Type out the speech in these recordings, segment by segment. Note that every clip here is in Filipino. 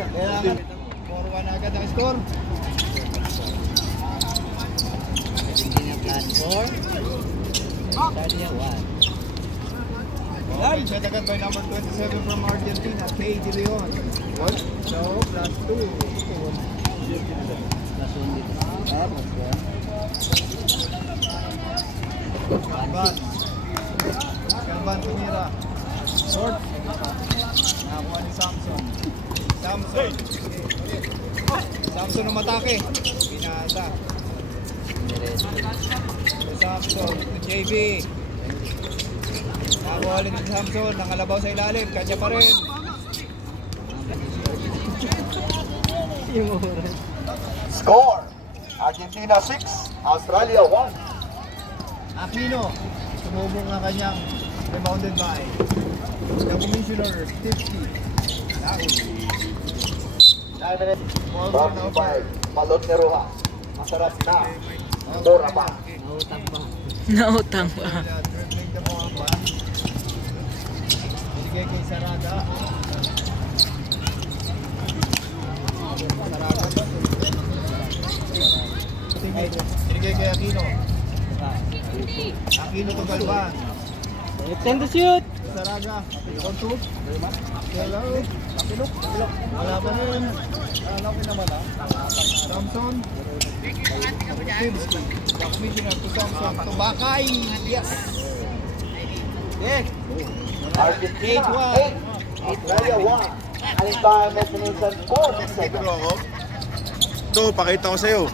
Kailangan 4-1 agad ang score. Argentina +4. Italia 1. Okay, set agad by number 27 from Argentina, K. De Leon. What? So, +2. +1 dito. Kalban tumira. Short. Nakakuha ni Samson. Samson umatake. Pinasa. Samson. JB. Nakakuha ulit ni Samson. Nakalabaw sa ilalim. Kanya pa rin. Score, Argentina 6, Australia 1. Aquino. Sumubong ang kanyang rebounded by the commissioner 50. 9 minutes. Ball Brought to you by Balot de Rojas. Masarap na. Dora pa. Nautang ba? Nautang pa. Dribbling the ball ba? Binigay kay Sarada. Sarada ba? Binigay kay Aquino. Aquino to Galvan. Send the shoot! Saraga. Kontu. Hello. Aquino. Wala pa rin. Laki naman Thompson. Timski. The commissioner to Thompson. To Bakay. Yes. Argentina 8-1. 8, Australia 1. Aling time at minsan 4 seconds. Ito, pakita ko sa'yo.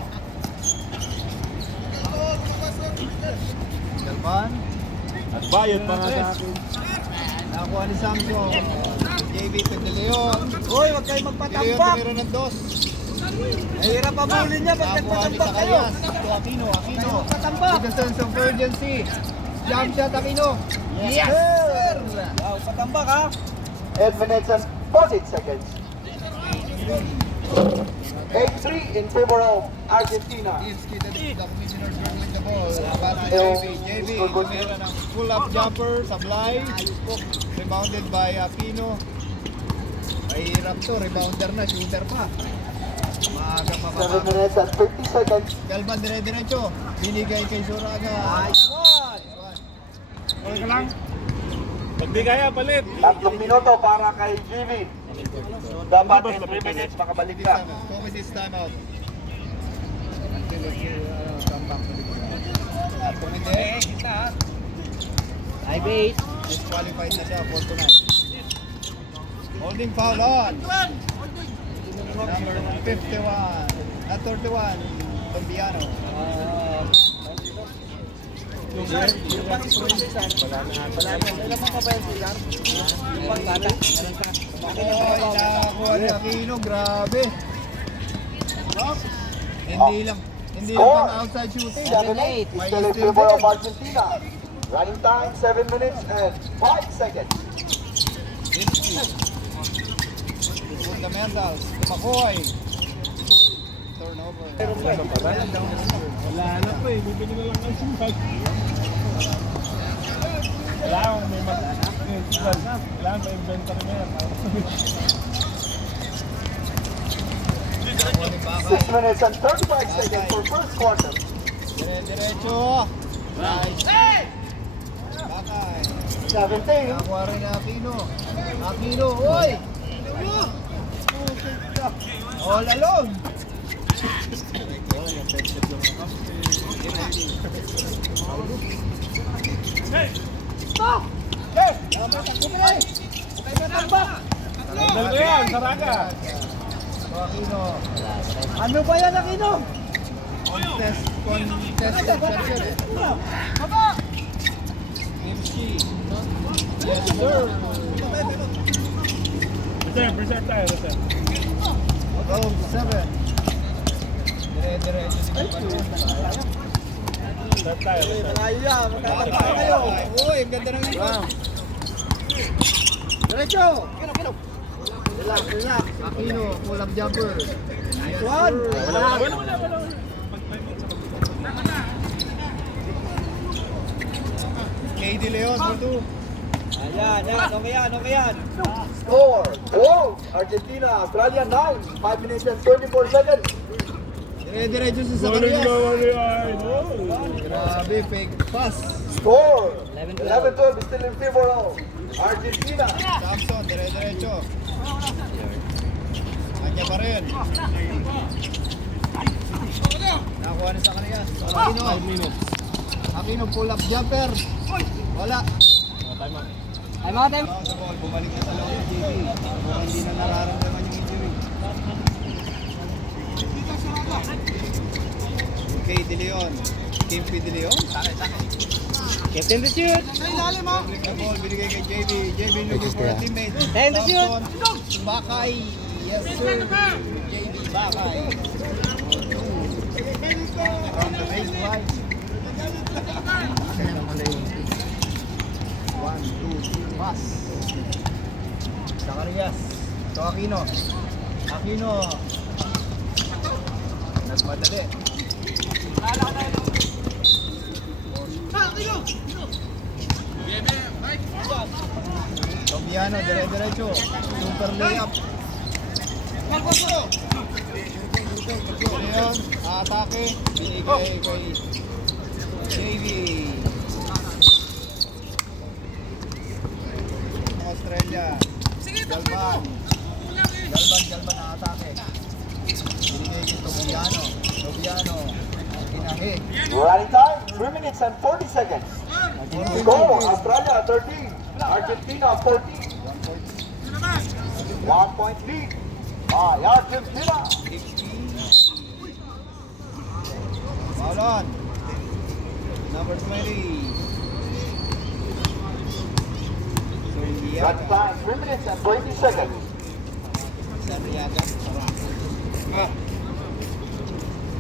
Galvan. At bayad pa nga sa akin. Nakakuha ni Samson. JB De Leon. Hoy, huwag kayo De Leon magpatambak! tumira ng 2. Hirap pabulin niya pag Nakakuha ni nagpatambak kayo! Zacarias. To Aquino. Aquino. Patambak! With the sense of urgency. Jump shot Aquino. Yes, sir! Wow, patambak ha! 8 minutes and 14 seconds. 8-3 in favor of Argentina. Timski, the commissioner dribbling the ball. Pass to Yung JB. JB score tumira ng pull-up jumper. Sablay. Rebounded by Aquino. Mahirap to. Rebounder na. Shooter pa. Maaga pa 7 minutes and 50 seconds. Galvan dire-diretso. Binigay kay Suraga. Nice one! Okay ka lang? Pag di kaya, palit. 3 minuto para kay Jimmy. Dapat in 3 minutes makabalik ka. Comics time out. Until come back to the game. Comite. 5-8. Disqualified na siya for tonight. Holding foul on. Number 51. At 31. Tombiano. Oh, nakakuha ni Aquino. Grabe. Hindi lang pang outside shooting. 7-8. It's still in favor of Argentina. Running time 7 minutes and 5 seconds. Fundamentals. Tumakoy. Turnover. Wala na po eh. Bibili na lang ang sumpag. Wala akong may kailangan pa inventory na yan. 6 minutes and 35 seconds for first quarter. Diretso. Nice. Bakay. 17. Nakakuha rin na Aquino. Aquino, oy! All alone. Dal ko yan, Saraga. Aquino. Ano ba yan, Aquino? Contest section eh. Timski. Yes, sir. Reserve tayo, reserve. Roll 7. Dire-diretso din pa rin. Reserve tayo, reserve. Malayo yan, magkakabak kayo! Uy, ang ganda ng ito. Diretso! Relax. Aquino, pull-up jumper. Yes, One! sir. Wala. K. De Leon, for 2. Ayan, yan. Okay yan, okay yan. Score. Goals. Argentina, Australia 9. 5 minutes and 24 seconds. Dire-diretso sa Sorry, Zacarias. sorry, idol. Grabe, fake pass. Score. 11-12 is still in favor of Argentina. Samson, dire-diretso. Kanya pa rin. Nakuha ni Zacarias. Aquino. 5 minutes. Aquino pull up jumper. Wala. Time out. Time out, time. Sa ball, bumalik na sa loob ng JB. Mukhang hindi na nararamdaman yung injury. Okay, De Leon. Kimpi De Leon. Captain to shoot. Balik na ball, binigay kay JB. JB looking for a teammate. Time to shoot. Samson. Bakay. Yes, sir. JB Bakay. From the baseline. 1, 2, 3, pass. Zacarias. To Aquino. Aquino. Nagmadali. Tobiano, dire-diretso. Super layup. Ayan, atake. Binigay kay JV. Australia. Galban. Galban na atake. Binigay kay Tobiano. Tobiano. Kinahi. Running time 3 minutes and 40 seconds. Score. Australia 13. Argentina 14. 1 point lead by Argentina. Foul on. Number 20. So, Running time 3 minutes and 20 seconds. Sarriaga.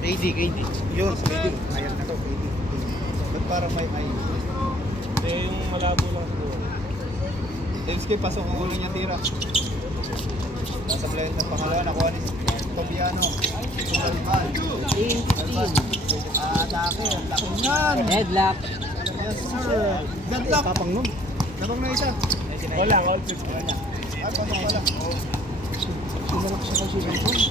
KD. Yun, KD. Ayan na to, KD. Ba't parang may ay? Hindi, yung malabo lang po. Devsky, pasok ang ulo niya tira. Nasa blend ng pangalawa, nakuha ni Tobiano. Galban. Galban. Atake, ang laki niyan. Headlock. Yes, sir. Deadlock. Tapangnog. Tapang na isa. Wala, all 50. Ay, pasok pala. Sinalak siya kasi ng phone.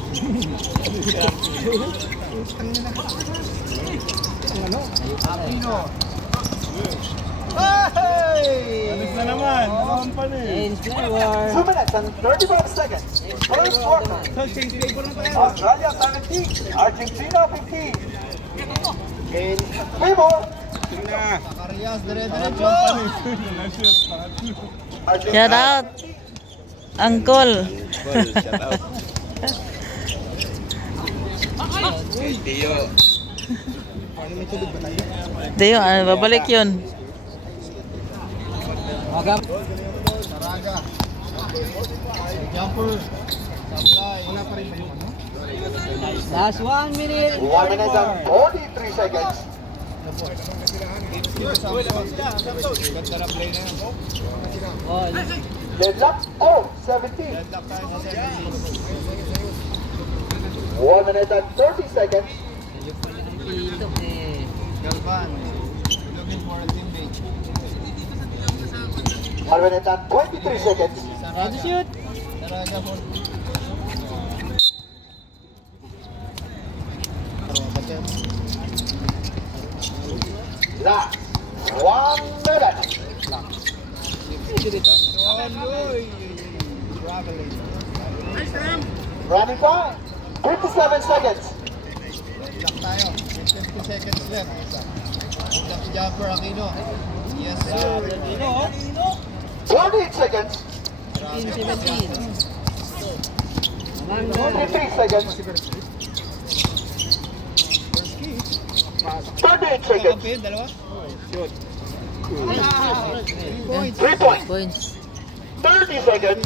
Aquino. Hey! Alis na naman. Naman pa na eh. Change flavor. 2 minutes and 35 seconds. First quarter. Change flavor na tayo. Australia 17. Argentina 15. In favor. Zacarias, dire-diretso. Na-shoot. Argentina. Shout out, Uncle. Teo, babalik yun. Saraga. Jumper. Sablay. Wala pa rin ba yung ano? Last 1 minute. 1 minute and 43 seconds. Ganda na play na yan. Ball. Deadlock. Oh, 17. Deadlock tayo sa 17. 1 minute and 30 seconds. Ito eh. Galvan. Looking for a teammate. 1 minute and 23 seconds. Saraga. Shoot. Saraga po. Last 1 minute. Traveling. Running time 57 seconds. Deadlock tayo. 50 seconds left. Deadlock jumper Aquino. Yes, sir. 28 seconds. 17. 23 seconds. 38 seconds. Kampihin, dalawa? Shoot. 3 points. 3 points. Points. 30 seconds.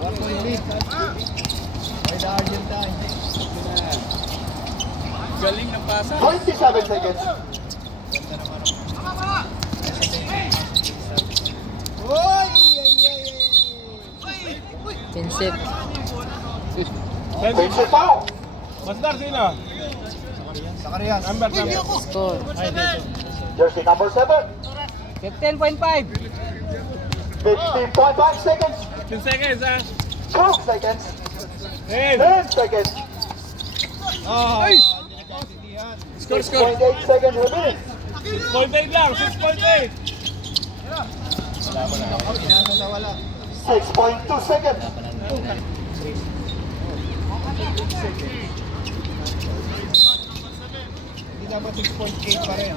1 point lead. By the Argentine. Galing ng pasa. 27 seconds. Oy! Pinsip. Pinch it foul. Masdar, sino? Zacarias. Number. Score. Ay, dito. Jersey number 7. 15.5. 15.5 seconds. 10 seconds, ha? 12 seconds. 10. 10 seconds. Oh, Ay! hindi nagkaintindihan. Score, score. 6.8 seconds remaining. 6.8 lang, 6.8. Pinasa sa wala. 6.2 seconds. Hindi dapat 6.8 pa rin.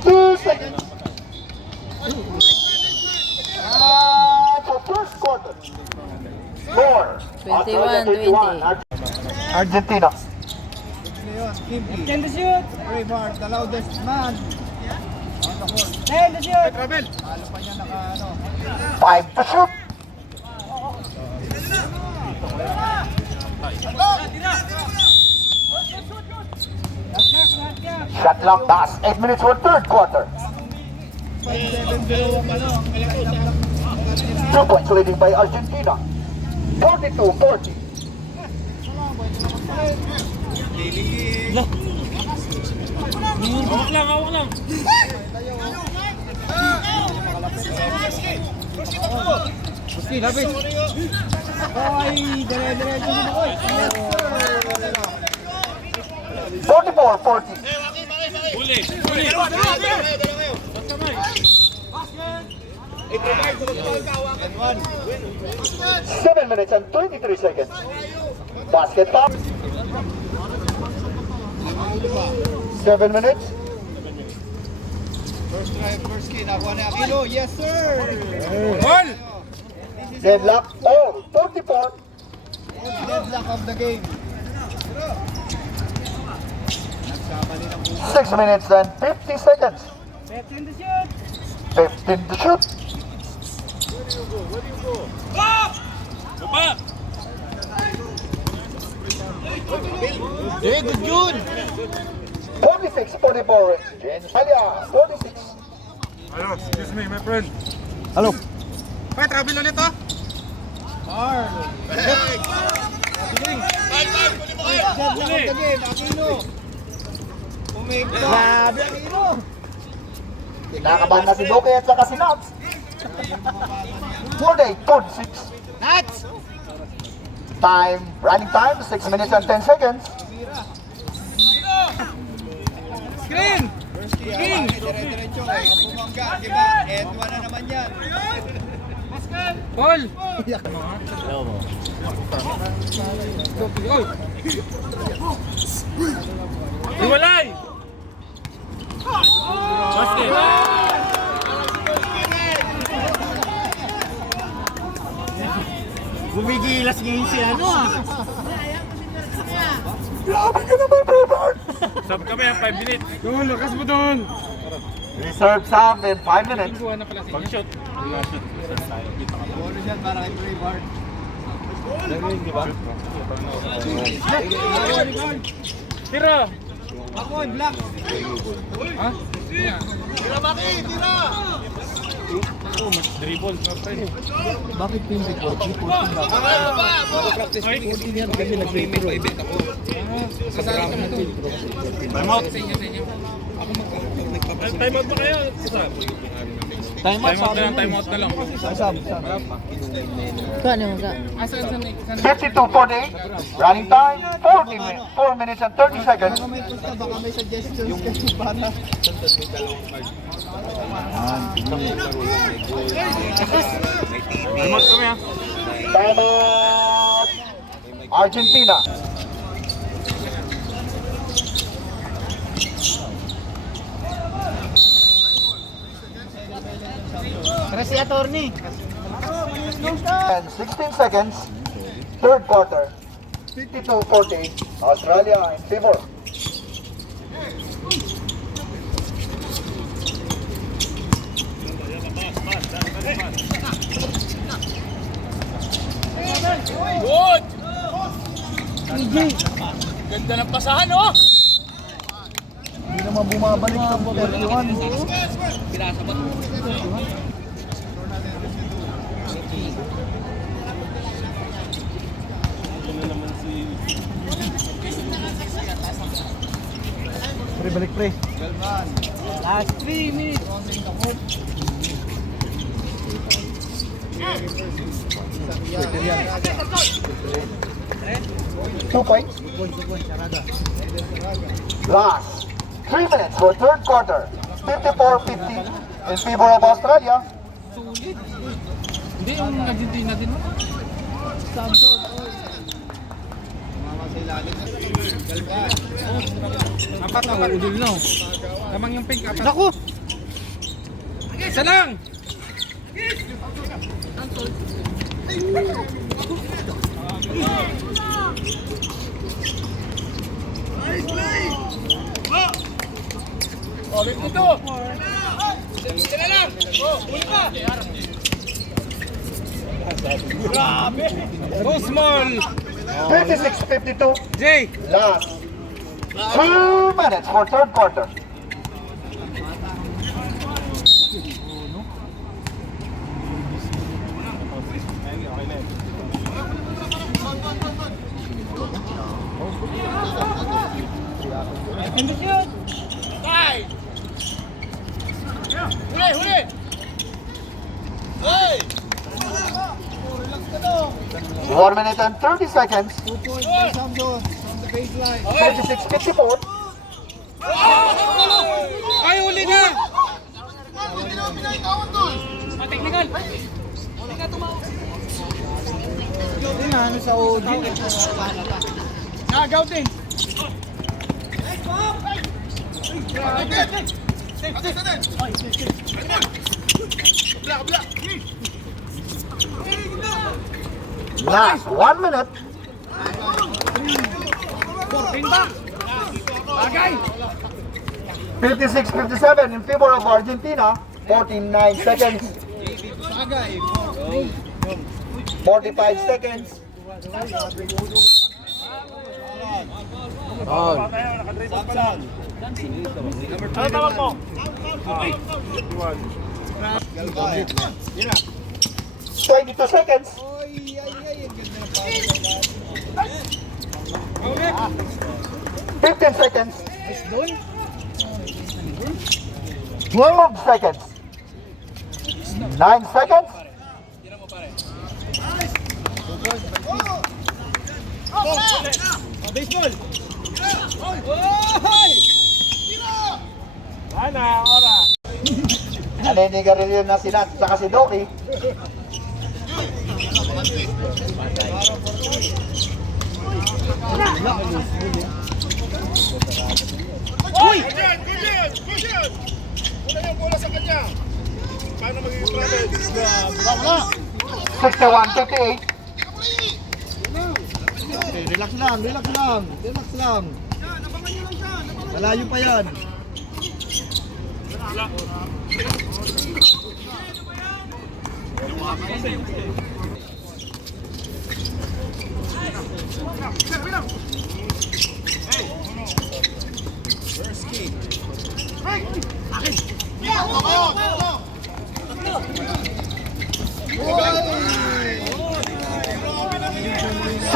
2 seconds. For first quarter. Score. 21-20. Argentina. Ngayon, Kimby. Can the shoot? Braveheart, the loudest man. On the court. Can the shoot? Travel. Halo pa niya naka ano. 5 to shoot. Shot clock pass. 8 minutes for third quarter. 5-7 below ang ano. Ang lineup lang. 2 points leading by Argentina. 42-40. Hawak lang, hawak lang. Buski, lapit. Ay, dire-diretso din ako. Yes, sir. 44-40. Huli, huli. 7 minutes and 23 seconds. Basket top. 7 minutes. First drive, first key. Nakuha ni Aquino. Yes, sir. Ball! Deadlock. Oh, 44. Deadlock of the game. Nagkamali ng puso. 6 minutes and 50 seconds. 15 to shoot. Baba! Eh, good yun. 46-44. James Alia, 46. Hello, excuse me, my friend. Hello. Ay, travel ulit, ha? Arl. Deadlock of the game. Aquino. Umigta. Grabe, Aquino. Kinakabahan na si Doke at saka si Nats. 48-46. Nats. Time, running time, 6 minutes and 10 seconds. Screen! First key. Dire-diretso. Pumangga. Diba? Edwa na naman yan. Ball! Iwalay! Basket! Gumigilas ngayon si ano ah. Grabe ka naman, Braveheart! Sab kami ang 5 minutes. Doon, lakas mo doon! Reserve sub in 5 minutes. Pag-shoot. Bonus yan para kay Braveheart. Tira! Ako ay black. Ha? Tira, Maki! Tira! Dribble, my friend. Bakit pinsi ko? Practice 14 yan kasi nag-pro event ako. Time out. Time out ba kayo? Time out na lang, time out na lang. Kano mo ka? 52-48. Running time, 4 minutes and 30 seconds. Baka may pusta, baka may suggestions kasi para. Time out kami, ha? Time out. Argentina. Kasi attorney. And 16 seconds. Third quarter. 52-40. Australia in favor. Good! Ganda ng pasahan, oh! Hindi naman bumabalik sa 31. Pre, balik pre. Galvan. Last 3 minutes. 2 points. Last 3 minutes for third quarter. 54-50 in favor of Australia. Hindi, yung Argentina din mo. Mama sa ilalim. Galvan. Apat na udol no. Lamang yung pink, apat. Naku! Isa lang! Ulit ito! Sila lang! Ulit pa! Grabe! Go small! 36-52. Jay! Last 2 minutes for third quarter. Huli! Huli! 1 minute and 30 seconds. 2 points for Samson from the baseline. 36-54. Ay, huli na! Technical! Hindi na, ano sa OG. Nagaw din! Last 1 minute. Timbang! Bagay! 56-57 in favor of Argentina. 49 seconds. Sagay. 45 seconds. Samson. Ano tawag mo? Galvan. 22 seconds. Oy, ay, ay. Ang ganda ng power. 15 seconds. 12 seconds. 9 seconds. Baseball! Ana, ora. Naninigarilyo rin yun na si Nat saka si Doki. Uy! Good yan! Wala yung bola sa kanya. Paano magiging problem? 61-58. Okay, relax lang, relax lang. Relax lang. Malayo pa yan. First kick.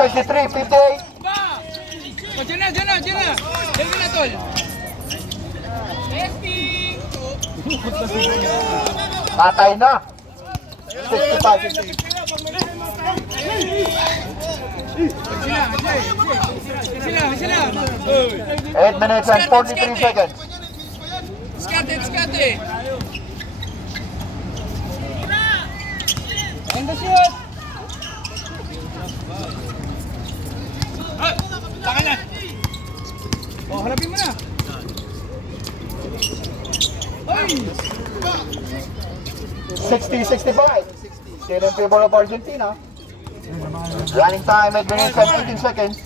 63-58. O, dyan na! Dyan na, tol! Patay na. 65. Sila! 8 minutes and 43 seconds. Skate! And the shoot! Saka na! O, harapin mo na! Ay! 60-65. Still in favor of Argentina. Running time 8 minutes and 18 seconds.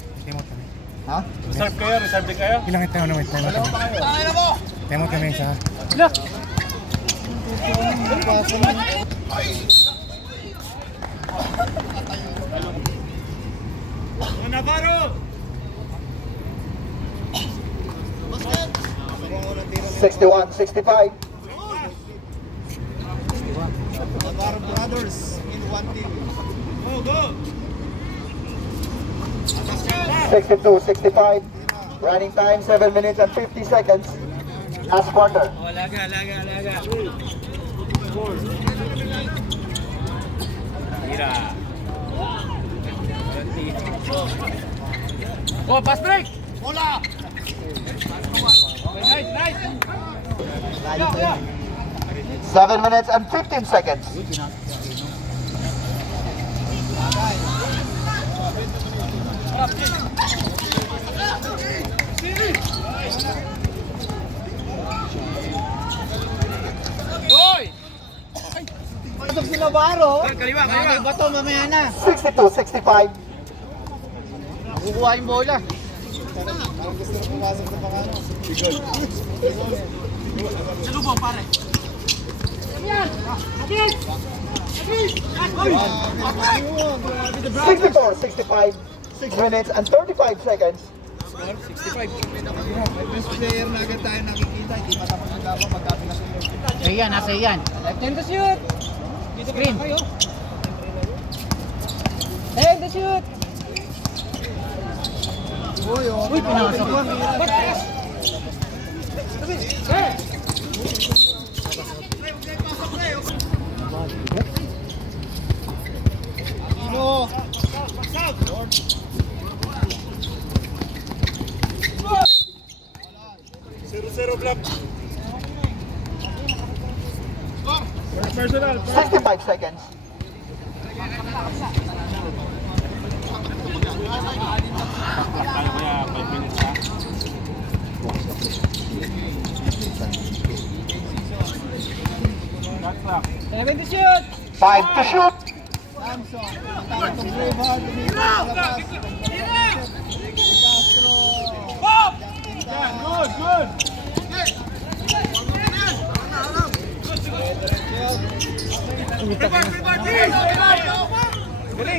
Ha? Reserve kayo, reserve din kayo. Ilang ito na wait. Dalawa pa kayo. Temot kami sa... Pasa lang. Navarro! 61-65. Navarro Brothers in one team. Oh, go! 62-65. Running time 7 minutes and 50 seconds. Last quarter. Oh, laga. Tira. Oh, pass break. Bola! Nice. 7 minutes and 15 seconds. Hoy! Pasok si Navarro. Kaliwa. Bato mamaya na. 62-65. Kukuha yung bola. Parang gusto na pumasok sa pangano. Bigol. Salubong, pare. 64-65. 6 minutes and 35 seconds. Score, 65. Best player na agad tayo nakikita. Hindi pa tapos nagkapa pagkapilas ko yun. Ayan, nasa iyan. Left hand to shoot. Screen. Left to shoot. Uy, pinasok ko. Ino. 0-0 block. 65 seconds. Seven to shoot. 5 to shoot. Samson. Tawag itong Braveheart. Lumilabas. Castro. Good.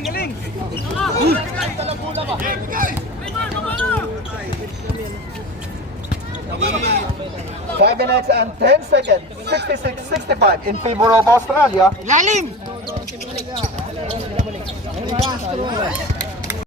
Galing. 5 minutes and 10 seconds. 66-65 in favor of Australia. Lalim. Castro.